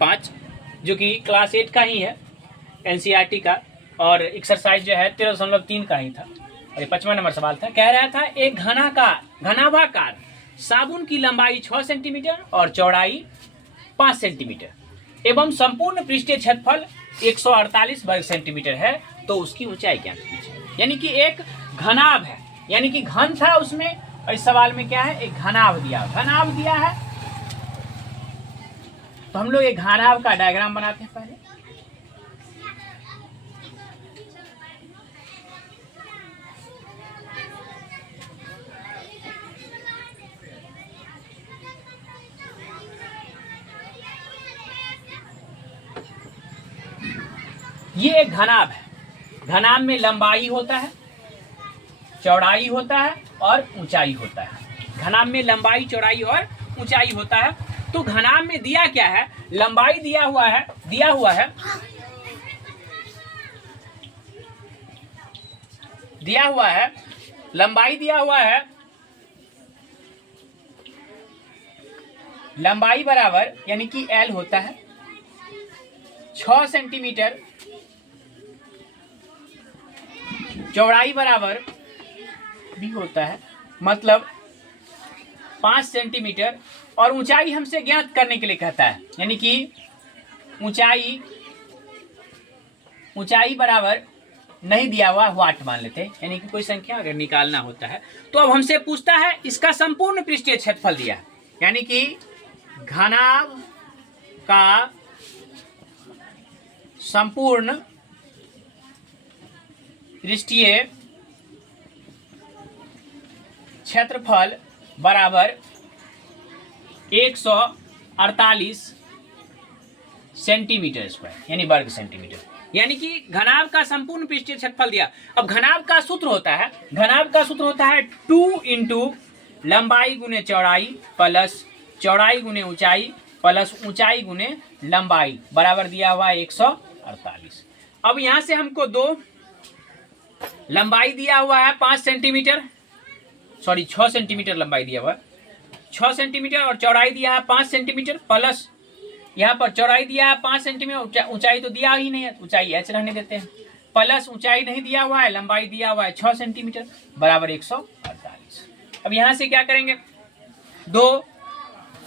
5 जो कि क्लास 8 का ही है, एनसीईआरटी का, और एक्सरसाइज जो है 13.3 का ही था और ये 55 नंबर सवाल था। कह रहा था एक घनाभाकार साबुन की लंबाई 6 सेंटीमीटर और चौड़ाई 5 सेंटीमीटर एवं संपूर्ण पृष्ठीय क्षेत्रफल 148 वर्ग सेंटीमीटर है, तो उसकी ऊंचाई क्या है। यानी कि एक घनाभ है, यानी कि घन था उसमें, और इस सवाल में क्या है, एक घनाभ दिया है। तो हम लोग एक घनाभ का डायग्राम बनाते हैं पहले। ये एक घनाभ है। घनाभ में लंबाई होता है, चौड़ाई होता है और ऊंचाई होता है। घनाभ में लंबाई, चौड़ाई और ऊंचाई होता है। तो घनाभ में दिया क्या है, लंबाई दिया हुआ है लंबाई दिया हुआ है। लंबाई बराबर यानी कि L होता है 6 सेंटीमीटर, चौड़ाई बराबर भी होता है मतलब 5 सेंटीमीटर, और ऊंचाई हमसे ज्ञात करने के लिए कहता है, यानी कि ऊंचाई बराबर नहीं दिया हुआ, वाट मान लेते हैं, यानी कि कोई संख्या अगर निकालना होता है। तो अब हमसे पूछता है इसका संपूर्ण पृष्ठीय क्षेत्रफल दिया है, यानी कि घनाभ का संपूर्ण पृष्ठीय क्षेत्रफल बराबर 148 सेंटीमीटर स्क्वायर, यानी वर्ग सेंटीमीटर। यानी कि घनाभ का संपूर्ण पृष्ठीय क्षेत्रफल दिया। अब घनाभ का सूत्र होता है 2 इंटू लंबाई गुने चौड़ाई प्लस चौड़ाई गुने ऊंचाई प्लस ऊंचाई गुने लंबाई बराबर दिया हुआ 148। अब यहां से हमको दो लंबाई दिया हुआ है 5 सेंटीमीटर, 6 सेंटीमीटर लंबाई दिया हुआ है, 6 सेंटीमीटर, और चौड़ाई दिया है 5 सेंटीमीटर, प्लस यहाँ पर चौड़ाई दिया है 5 सेंटीमीटर, ऊंचाई तो दिया ही नहीं है, ऊंचाई h रहने देते हैं, प्लस ऊंचाई नहीं दिया हुआ है, लंबाई दिया हुआ है 6 सेंटीमीटर बराबर 148। अब यहाँ से क्या करेंगे, 2,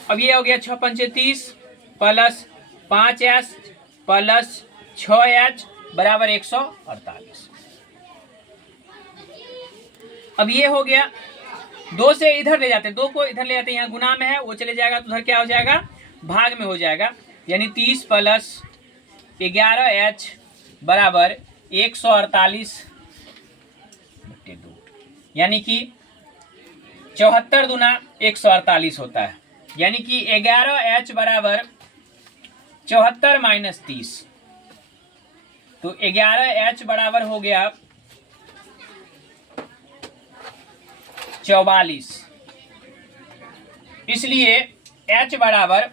अब ये हो गया 6 पंचे 30 प्लस 5h प्लस 6h बराबर 148। अब ये हो गया, 2 से इधर ले जाते हैं, 2 को इधर ले जाते हैं, यहाँ गुना में है, वो चले जाएगा तो उधर क्या हो जाएगा, भाग में हो जाएगा, यानी 30 प्लस 11h बराबर 148/2, यानी कि 74 दूना 148 होता है, यानी कि 11h बराबर 74 माइनस 30, तो 11h बराबर हो गया 44। इसलिए h बराबर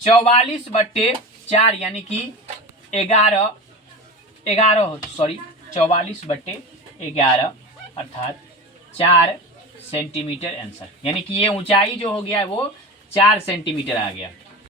44/4, यानी कि 44/11 अर्थात 4 सेंटीमीटर आंसर, यानी कि ये ऊंचाई जो हो गया वो 4 सेंटीमीटर आ गया।